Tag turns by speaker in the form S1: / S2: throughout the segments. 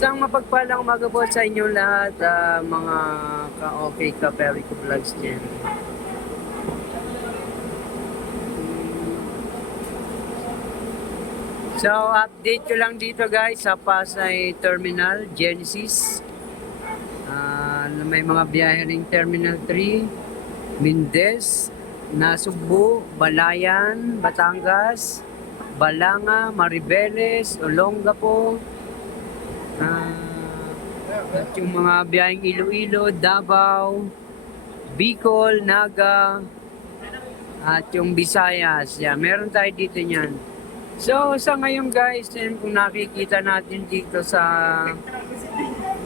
S1: Isang mapagpalang umaga po sa inyo lahat, ah, mga ka-okay ka Perico Vlogs dyan. So, update ko lang dito guys sa Pasay Terminal, Genesis. Ah, may mga biyahe ring Terminal 3, Mindes, Nasugbu, Balayan, Batangas, Balanga, Maribeles, Olongapo, at yung mga biyaheng Iloilo, Davao, Bicol, Naga, at yung Visayas. Yeah, meron tayo dito niyan. So, sa ngayon guys, yan kung nakikita natin dito sa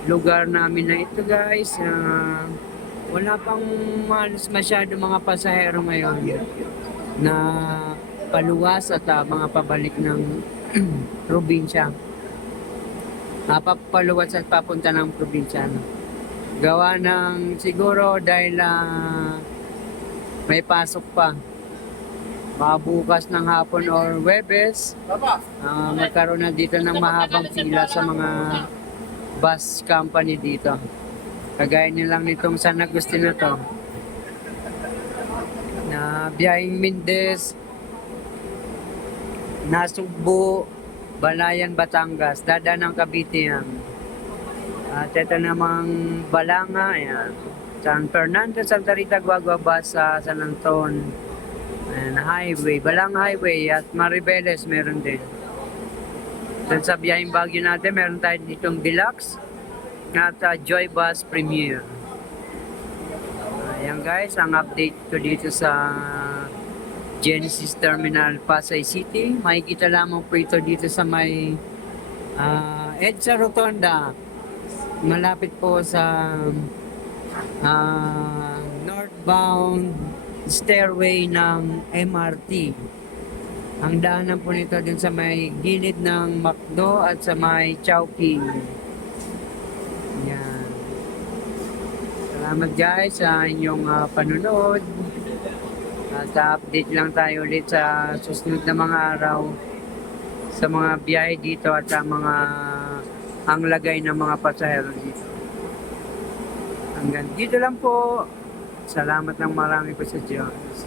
S1: lugar namin na ito guys, ah, wala pang mas masyado mga pasahero ngayon na paluwas at ah, mga pabalik ng probinsya. Ah, papaluwas at papunta ng probinsya. no. Gawa ng siguro dahil ah, may pasok pa. Baka bukas ng hapon or Webes, ah, magkaroon na dito ng mahabang pila sa mga bus company dito. Kagaya nilang nitong San Agustin na to. Na biyahing Mindes, Nasugbo, Balayan, Batangas, dada ng Cavite yan. At ito namang Balanga, ayan. San Fernando, Santa Rita, Guaguabas, sa San Anton, ayan, highway, Balanga Highway at Maribeles meron din. Then sa biyahing Baguio natin, meron tayo ditong Deluxe at uh, Joy Bus Premier. Ayan guys, ang update ko dito sa Genesis Terminal Pasay City. Makikita lamang po ito dito sa may uh, EDSA Rotonda. Malapit po sa ah, northbound stairway ng MRT. Ang daanan po nito dun sa may gilid ng McDo at sa may Chowking. Yan. Salamat guys sa inyong ah, panunod. At update lang tayo ulit sa susunod na mga araw sa mga biyahe dito at sa mga ang lagay ng mga pasahero dito. Hanggang dito lang po. Salamat ng marami po sa Diyos.